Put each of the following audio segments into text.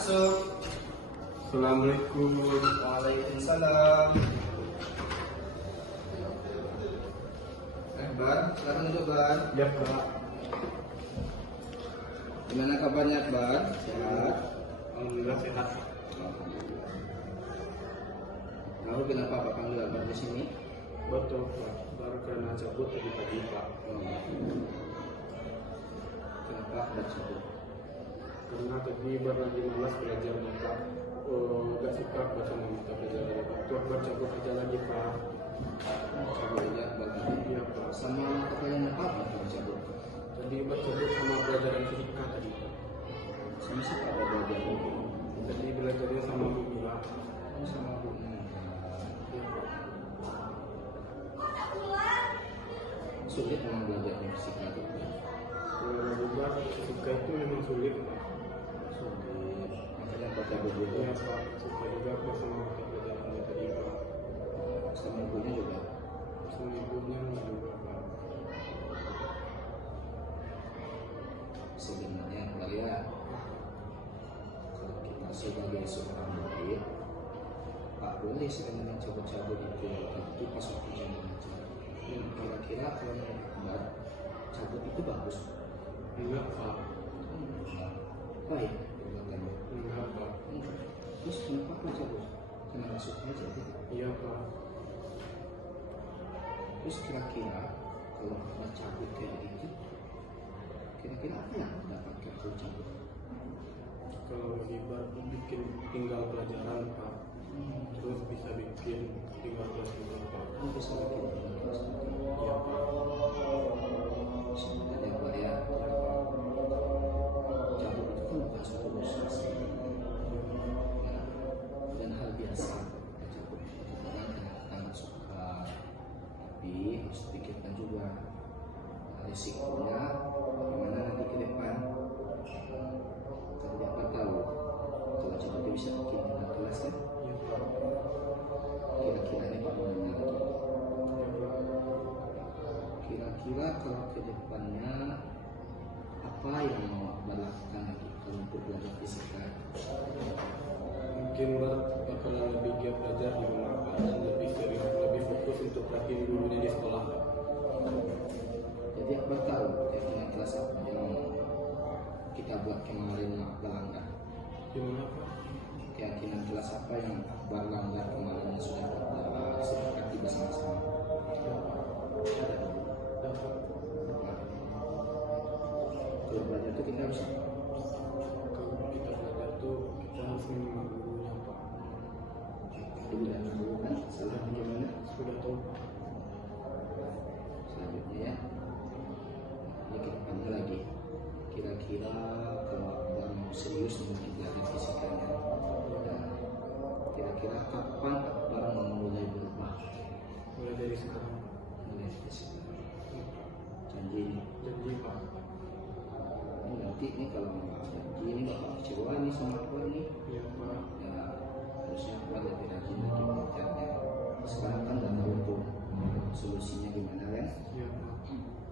Masuk. Assalamualaikum. Waalaikumsalam. Akbar, sekarang duduk Akbar. Ya Pak. Gimana kabarnya Akbar? Sehat? Alhamdulillah sehat. Lalu kenapa Pak panggil Akbar di sini? Betul Pak. Baru karena cabut tadi pagi Pak. Kenapa Akbar cabut? Karena tadi baru lagi malas belajar Pak. Gak suka baca mata pelajaran. Waktu Akbar cabut aja lagi Pak. Cabut aja Akbar tadi. Iya Pak. Sama kalian apa Akbar cabut? Tadi Akbar cabut sama pelajaran fisika tadi Pak. Sama siapa Akbar belajar? Tadi belajarnya sama Bu Mila. Sama Bu. Iya Pak. Sulit memang belajar fisika itu. Buat fisika itu memang sulit Pak. Sulit. Makanya Akbar cabut dulu. Iya Pak. Suka juga Pak sama mata pelajarannya tadi Pak. Sama ibunya juga. Sama ibunya juga Pak. Sebenarnya Akbar ya, kalau kita sebagai seorang murid, Pak boleh sebenarnya cabut-cabut itu pas waktu jam belajar. Kira-kira kalau menurut Akbar, cabut itu bagus. Enggak Pak. Baik perbuatannya. Enggak Pak. Terus kenapa Pak cabut? Karena nggak suka aja gitu. Iya Pak. Terus kira-kira kalau Akbar cabut kayak gitu, kira-kira apa yang Akbar dapatkan kalau cabut? Kalau lebih baru bikin tinggal pelajaran Pak. Terus bisa bikin tinggal pelajaran Pak. Kamu bisa bikin terus. Iya Pak. Sebenarnya Akbar ya, cabut itu kan bukan suatu dosa sih. Ya, dan hal biasa kita cabut itu kadang kita nggak suka, tapi harus pikirkan juga risikonya bagaimana nanti ke depan. Kalau dapat tahu kalau cabut itu bisa bikin tinggal kelas kan, Iya Pak. kira-kira ini Pak mau nanya lagi. Iya Pak. Kira-kira kalau ke depannya apa yang mau Akbar lakukan lagi kalau untuk belajar fisika? Mungkin bakalan lebih giat belajar di rumah Pak. Dan lebih serius, lebih fokus untuk latihan gurunya di sekolah Pak. Jadi Akbar tahu keyakinan kelas apa yang kita buat kemarin Akbar langgar. Gimana Pak? Keyakinan kelas apa yang Akbar langgar kemarin yang sudah kita sepakati bersama-sama. Iya Pak. Ada Iya Pak. kalau belajar itu kita harus apa? Kalau kita belajar tuh kita harus mengenal gurunya Pak. Dulu dan dulu kan salah bagaimana? Sudah tahu Pak. Selanjutnya ya, ini ke depannya lagi. Kira-kira kalau Akbar mau serius untuk belajar fisikanya, kira-kira kapan Akbar mau mulai berubah? Mulai dari sekarang. Mulai dari sekarang. Janji ini. Janji Pak. Ini nanti nih kalau nggak janji ini bakal kecewa nih sama Akbar nih. Iya Pak. Ya harusnya Akbar lebih rajin lagi belajarnya. Sekarang kan udah tahu tuh solusinya gimana kan? Iya Pak.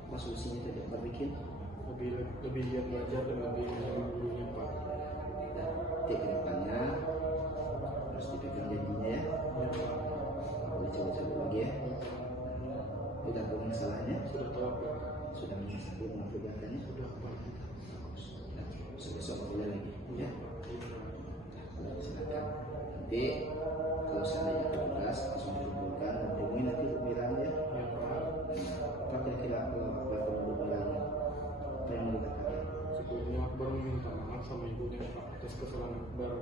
Apa solusinya tadi Akbar bikin? Lebih giat belajar dan lebih mengenal gurunya Pak. Nanti ke depannya harus dipegang janjinya ya. Iya Pak. Nggak boleh cabut-cabut lagi ya. Udah tahu masalahnya? Sudah tahu Pak. Sudah menyesali dengan kegiatannya? Sudah Pak. Nah, besok boleh lagi Iya ya. Pak. Iya. Silakan. Nanti kalau seandainya ada tugas langsung dikumpulkan dan temui nanti pembilang ya. Iya Pak. Apa kira-kira kalau Akbar ketemu pembilang apa yang mau dikatakan? Sebelumnya Akbar meminta maaf sama ibunya Pak atas kesalahan Akbar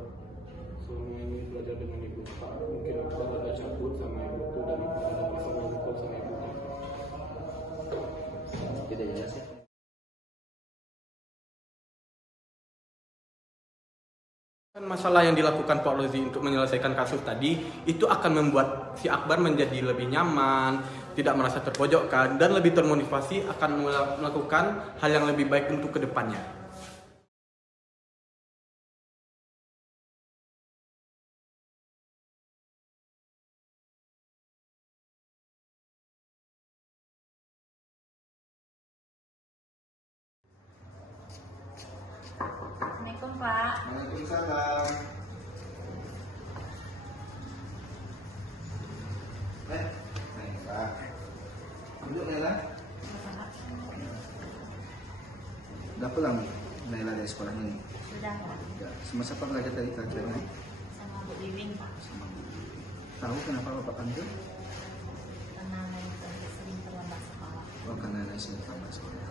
selama ini belajar dengan ibu Pak. Mungkin Akbar ada cabut sama ibu itu dan Akbar ada masalah mukul sama ibunya Pak. Tidak jelas ya. Masalah yang dilakukan Pak Rozi untuk menyelesaikan kasus tadi itu akan membuat si Akbar menjadi lebih nyaman, tidak merasa terpojokkan, dan lebih termotivasi akan melakukan hal yang lebih baik untuk kedepannya. Assalamualaikum Pak. Waalaikumsalam. Naila. Duduk Naila. Udah pulang Naila dari sekolah ini? Sudah Pak. Udah. Sama siapa belajar tadi pelajarannya? Sama Bu Wiwin Pak. Sama Bu. Tahu kenapa Bapak panggil? Karena Naila sering terlambat sekolah. Oh, karena Naila sering terlambat sekolah.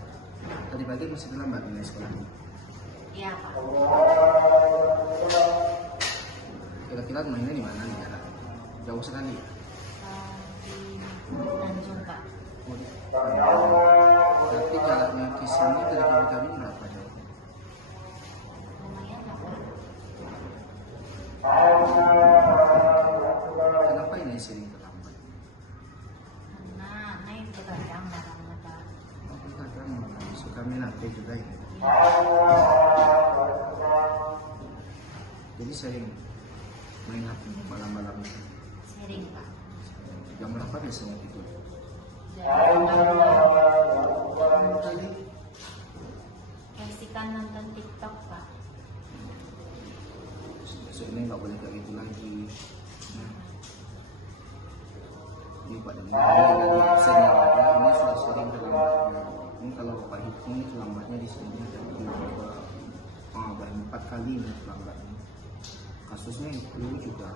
Tadi pagi masih terlambat Naila sekolah ini? Iya Pak. Kira-kira mainnya di mana nih? Jauh sekali. Di Tanjung Pak. Oh, tapi jaraknya ke sini dari kami berapa jauh? Lumayan lah Pak. Kenapa ini sering terlambat? Karena naik begadang barangnya Pak. Oh, kadang suka main HP juga ya. Iya. Jadi sering main HP malam-malam. Sering Pak. Jam berapa biasanya gitu? Jadi kasihkan nonton TikTok Pak. Besok ini nggak boleh kayak gitu lagi. Ini Pak Demi, ini sudah sering terlambatnya. Ini kalau Bapak hitung ini terlambatnya di sini ada 4 kali ini terlambatnya. Kasusnya dulu juga.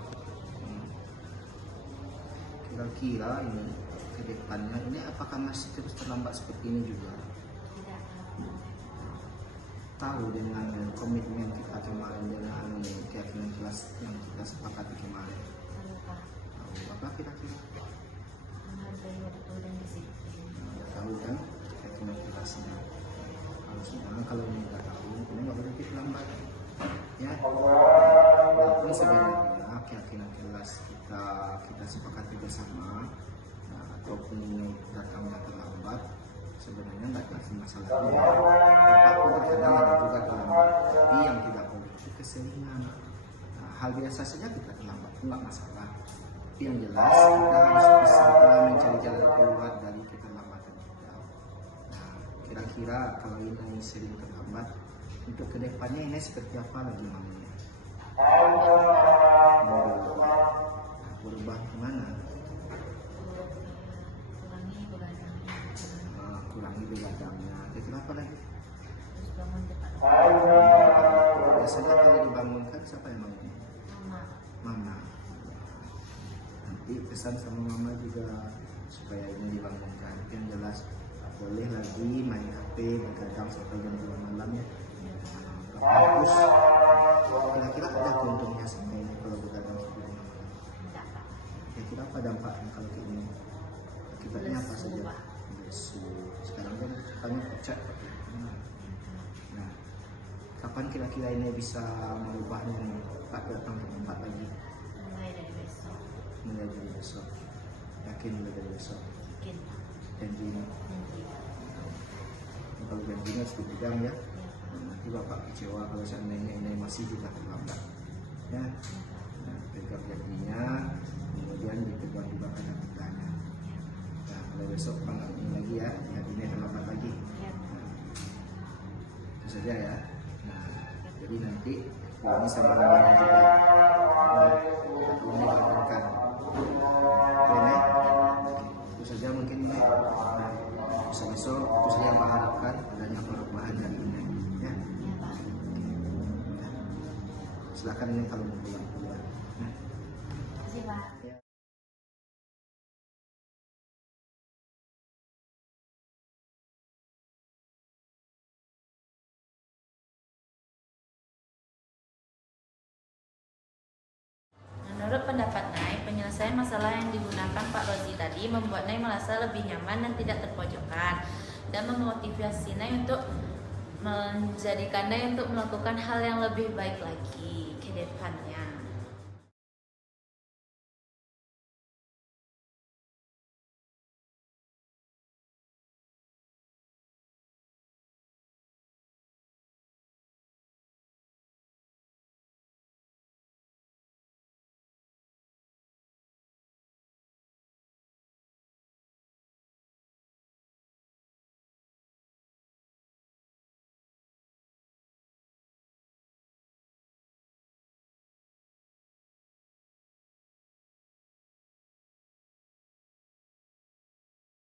Kira-kira ini ke depannya ini apakah masih terus terlambat seperti ini juga? Tidak Tahu dengan komitmen kita kemarin dengan keyakinan kelas yang kita sepakati kemarin. tahu Pak. Tahu apa kira-kira? Menghargai waktu dan disiplin. Tahu kan keyakinan kelasnya. Harusnya kalau ini nggak tahu, ini nggak boleh terlambat. Ya. Walaupun sebenarnya keyakinan kelas kita sepakati bersama, nah, ataupun ini datangnya terlambat, sebenarnya nggak ada masalahnya. Apapun terkadang ada juga terlambat, tapi yang tidak boleh itu keseringan. Nah, hal biasa saja kita terlambat, nggak masalah. Tapi yang jelas kita harus bisa mencari jalan keluar dari keterlambatan kita. Nah, kira-kira kalau ini sering terlambat, untuk kedepannya ini seperti apa lagi maunya? Berubah kemana? Kurangi begadangnya. Kurangi begadangnya. Kira apa lagi? Terus bangun cepat. Biasanya kalau dibangunkan siapa yang bangun? Mama. Mama. Nanti pesan sama mama juga supaya ini dibangunkan. Yang jelas tak boleh lagi main HP begadang sampai jam 2 malam ya. Bagus. Kira-kira ada keuntungannya sampai ini kalau begadang sampai jam 2 malam. Tidak Pak. Kira-kira apa dampaknya kalau kayak ini? Akibatnya apa Lesu, saja? Pak. Lesu. Sekarang kan banyak pucat. Nah, kapan kira-kira ini bisa merubahnya nih? Tak datang ke tempat lagi. Mulai dari besok. Mulai dari besok. Yakin mulai dari besok. Bikin Pak. Janji ini. Nanti. Kalau janjinya harus dipegang ya. Ya Pak. Nanti bapak kecewa kalau seandainya ini masih juga terlambat. Ya. Nah, pegang janjinya, kemudian dipegang juga kata-katanya. Nah, kalau besok panggil ini lagi ya, ini terlambat lagi. Ya Pak. Nah, itu saja ya. Nah, jadi nanti ini sama namanya juga. Nah, ini dilakukan. Oke, Nek? Itu saja mungkin ini. Nah, besok itu saja yang harapkan adanya perubahan dari ini. Ya. Ya Pak. Silakan ini kalau mau pulang keluar. Nah. Terima kasih Pak. Menurut pendapat Nay, penyelesaian masalah yang digunakan Pak Rozi tadi membuat Nay merasa lebih nyaman dan tidak terpojokkan, dan memotivasi Nay untuk menjadikan Nay untuk melakukan hal yang lebih baik lagi ke depannya.